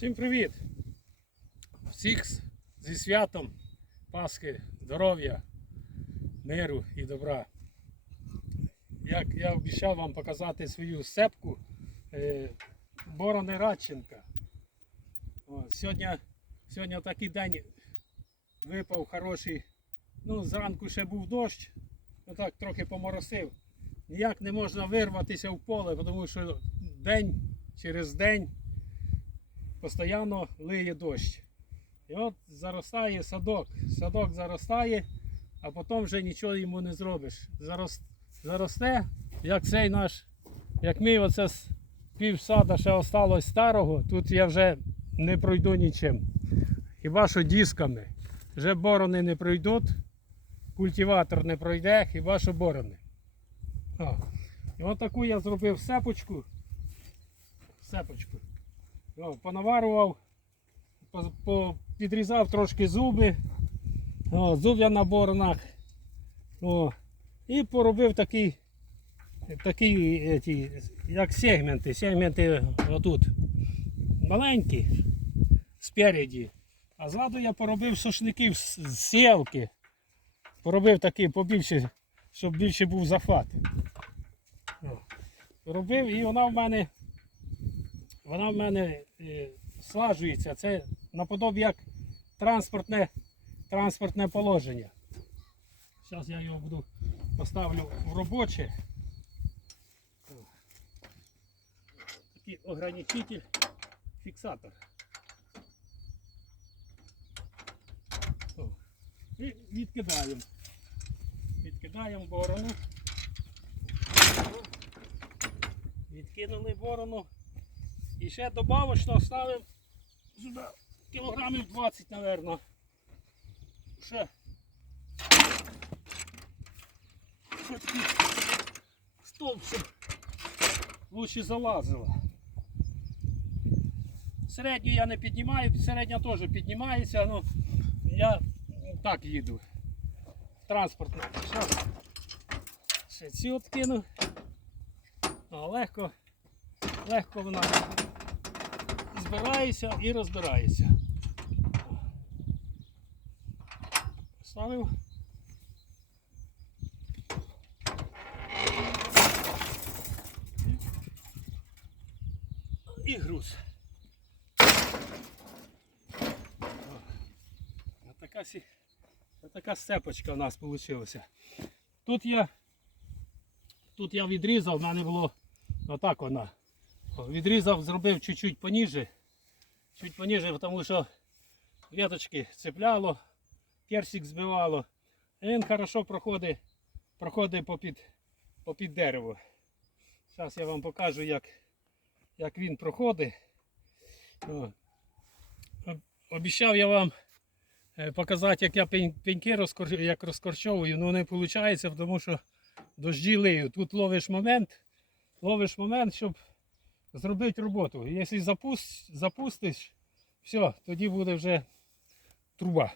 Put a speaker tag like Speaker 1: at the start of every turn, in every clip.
Speaker 1: Всім привіт! Всіх зі святом Пасхи, здоров'я, миру і добра. Як я обіцяв вам показати свою сепку е, Борони Радченка. Сьогодні, сьогодні такий день випав хороший. Ну, зранку ще був дощ, ну так трохи поморосив. Ніяк не можна вирватися в поле, тому що день через день постійно лиє дощ. І от заростає садок. Садок заростає, а потім вже нічого йому не зробиш. Зарос, заросте, як цей наш, як ми оце пів сада ще осталось старого, тут я вже не пройду нічим. Хіба що дисками. Вже борони не пройдуть, культиватор не пройде, хіба що борони. О. І от таку я зробив сепочку. Сепочку. Понаварував, по- по- підрізав трошки зуби, о, зуб'я на боронах. О, і поробив такі, такі еті, як сегменти. Сегменти отут маленькі спереді. А ззаду я поробив сошників з з сілки. Поробив такі побільше, щоб більше був захват. Робив і вона в мене вона в мене е, слажується. Це наподобі як транспортне, транспортне положення. Зараз я його буду поставлю в робоче. Такий ограничитель, фіксатор. І відкидаємо. Відкидаємо борону. Відкинули борону. І ще добавочно ставимо сюди кілограмів 20, мабуть. Ще. Ще такий стовп, лучше залазило. Середню я не піднімаю, середня теж піднімається, ну я так їду. Транспортно. Ще ці откину. О, легко, легко вона збирається і розбирається. Ставив. І груз. Така, сі... така сцепочка у нас вийшла. Тут я, тут я відрізав, в мене було отак вона. Відрізав, зробив чуть-чуть поніже. Чуть поніже, тому що веточки цепляло, персик збивало. І він хорошо проходить, проходить попід, попід дерево. Зараз я вам покажу, як, як він проходить. О. Я вам е, показати, як я пеньки розкорчовую, але не виходить, тому що дожді лиють. Тут ловиш момент, ловиш момент, щоб зробити роботу. Якщо запустиш, все, тоді буде вже труба.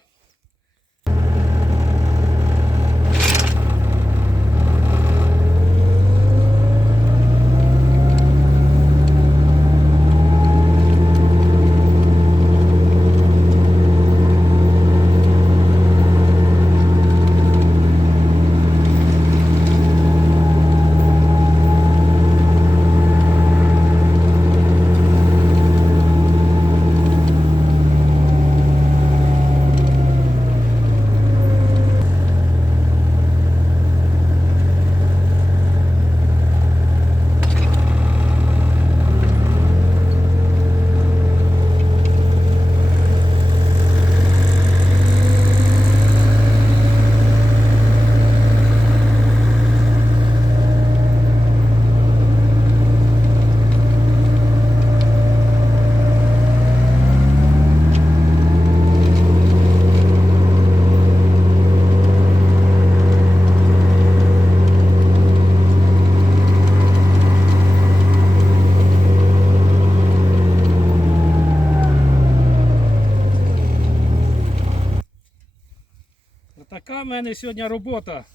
Speaker 1: Така в мене сьогодні робота,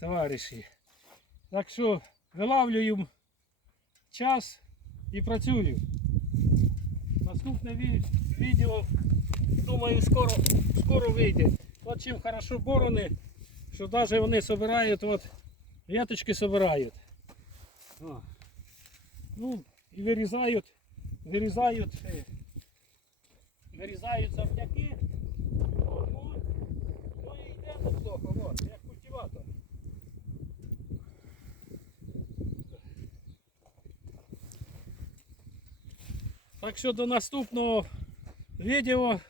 Speaker 1: товариші. Так що вилавлюю час і працюю. Наступне відео, думаю, скоро, скоро вийде. От чим хорошо борони, що навіть вони збирають, от веточки збирають. Ну, і вирізають, вирізають, е, вирізають завдяки. О, ну, ну і йде неплохо, от, як культиватор. Так що до наступного відео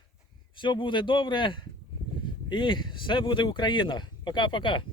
Speaker 1: все буде добре і все буде Україна. Пока-пока.